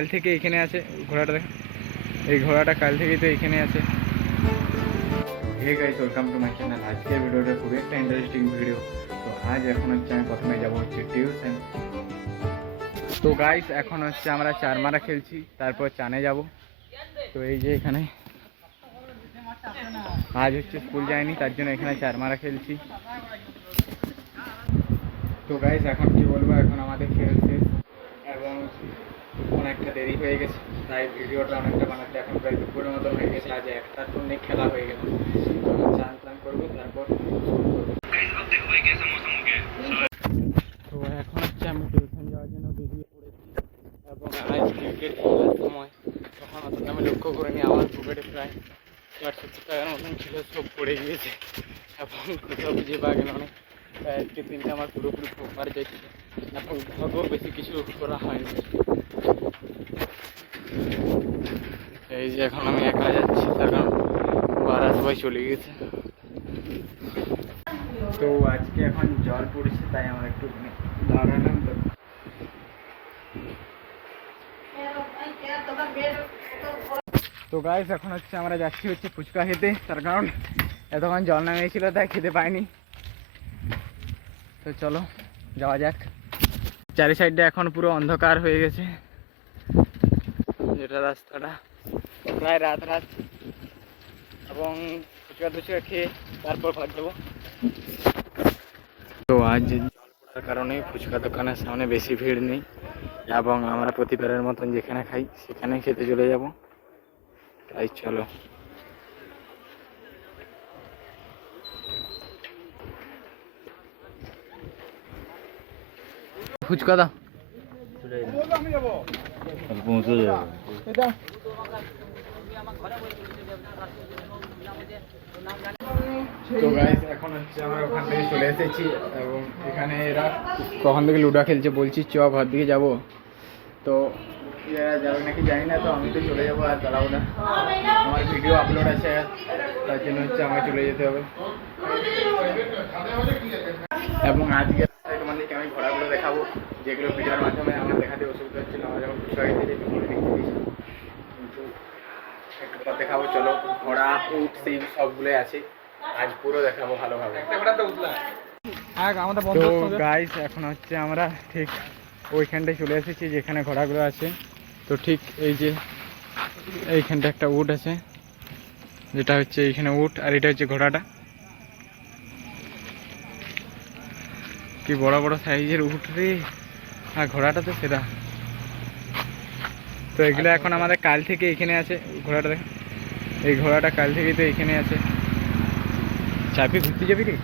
কাল থেকে এখানে আছে ঘোড়াটা, এই ঘোড়াটা কাল থেকেই তো এখানে আছে। Hey guys, welcome to my channel. আজকের ভিডিওটা খুবই একটা ইন্টারেস্টিং ভিডিও। তো আজ এখন হচ্ছে আমি প্রথমে যাবো হচ্ছে টিউশন। তো গাইস এখন হচ্ছে আমরা চারমারা খেলছি, তারপর চানে যাব। তো এই যে এখানে আজ হচ্ছে স্কুল যায়নি, তার জন্য এখানে চারমারা খেলছি। তো গাইস এখন কি বলবো, এখন আমাদের খেল শেষ এবং অনেকটা দেরি হয়ে গেছে, তাই ভিডিওটা অনেকটা বানাতে এখন প্রায় দুপুরের মতন হয়ে গেছে। আজ একটা টুর্নি খেলা হয়ে গেল, চান টান করবো তারপর। তো এখন হচ্ছে আমি টিউশন যাওয়ার জন্য বেরিয়ে পড়েছি এবং আজ ক্রিকেট খেলার সময় তখন অতটা আমি লক্ষ্য করিনি, আমার পকেটে প্রায় 60-70 টাকার মতন ছিল, সব পড়ে গিয়েছে এবং কোথাও বুঝে পাওয়া গেল না। আজকে দিনটা আমার পুরোপুরি প্রপার যাচ্ছে এবং ভাগও বেশি কিছু করা হয়নি। এই যে এখন আমি একা যাচ্ছি, তার কারণ বারা সবাই চলে গেছে। তো আজকে এখন জল পড়েছে, তাই আমার একটু দাঁড়ালাম। তো গাইস এখন হচ্ছে আমরা যাচ্ছি হচ্ছে ফুচকা খেতে, তার কারণ এতক্ষণ জল নামিয়েছিল তাই খেতে পাইনি। তো চলো যাওয়া যাক। চারি সাইডে এখন পুরো অন্ধকার হয়ে গেছে, যেটা রাস্তাটা প্রায় রাত এবং ফুচকা টুচকা খেয়ে তারপর ঘর যাবো। তো আজ জল পড়ার কারণে ফুচকা দোকানের সামনে বেশি ভিড় নেই এবং আমরা প্রতিবারের মতন যেখানে খাই সেখানে খেতে চলে যাব। তাই চলো। ফুচকা দাও, পৌঁছে যাবে। তো গাইস এখন হচ্ছে আমরা ওখান থেকে চলে এসেছি এবং এখানে এরা কখন থেকে লুডো খেলছে, বলছি চ ঘর দিকে যাবো। তো এরা যাবে নাকি জানি না, তো আমি তো চলে যাবো আর দাঁড়াবো না, আমার ভিডিও আপলোড আছে, তার জন্য হচ্ছে আমায় চলে যেতে হবে। এবং আজকে তোমাদেরকে আমি ঘোড়াগুলো দেখাবো, যেগুলো ভিডিওর মাধ্যমে আমার দেখাতে অসুবিধা হচ্ছিল, আমরা যখন ফুচকা খেতে যেতে কিন্তু একটু পর দেখাবো। চলো, ঘোড়া উট সেই সবগুলোই আছে, আজ পুরো দেখাবো ভালোভাবে। তো গাইস এখন হচ্ছে আমরা ঠিক ওইখানটায় চলে এসেছি যেখানে ঘোড়াগুলো আছে। তো ঠিক এই যে এইখানটা একটা উট আছে, যেটা হচ্ছে এইখানে উট, আর এটা হচ্ছে ঘোড়াটা। কি বড় বড় সাইজের উট রে, আর ঘোড়াটা তো সেরা। তো এগুলো এখন আমাদের কাল থেকে এখানে আছে, ঘোড়াটা দেখ, এই ঘোড়াটা কাল থেকেই তো এখানে আছে। চাপি ঘুরতে যাবি রে,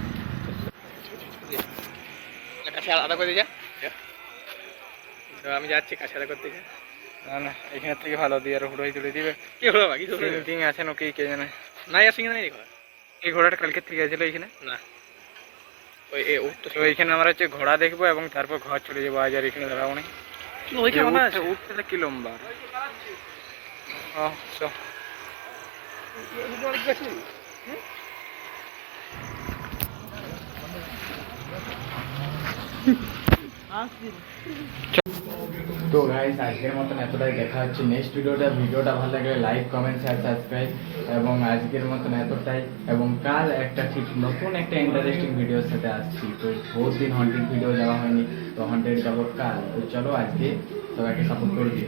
কাছে আলাদা করে যা। তো আমি যাচ্ছি কাছে আলাদা করতে যা, না না এখানের থেকে ভালো দিয়ে আর হুড়োই তুলে দিবে। কি হলো বাকি সিং আছে নাকি কে জানে, না আর সিং নাই। এই ঘোড়াটা কালকে থেকে গেছিল এখানে না, ওই তো এইখানে আমরা হচ্ছে ঘোড়া দেখবো এবং তারপর ঘর চলে যাবো। আজ আর এখানে দাঁড়াবো না, উঠতে কি লম্বা। তো গাইস আজকের মতন এতটাই, দেখা হচ্ছে নেক্সট ভিডিওটা ভালো লাগলে লাইক কমেন্ট শেয়ার সাবস্ক্রাইব, এবং আজকের মতন এতটাই, এবং কাল একটা ঠিক নতুন একটা ইন্টারেস্টিং ভিডিওর সাথে আসছি। তো বহুত দিন হন্টেড ভিডিও যাওয়া হয়নি, তো হন্টেড যাবো কাল। তো চলো আজকে সবাইকে সাপোর্ট করে দিই।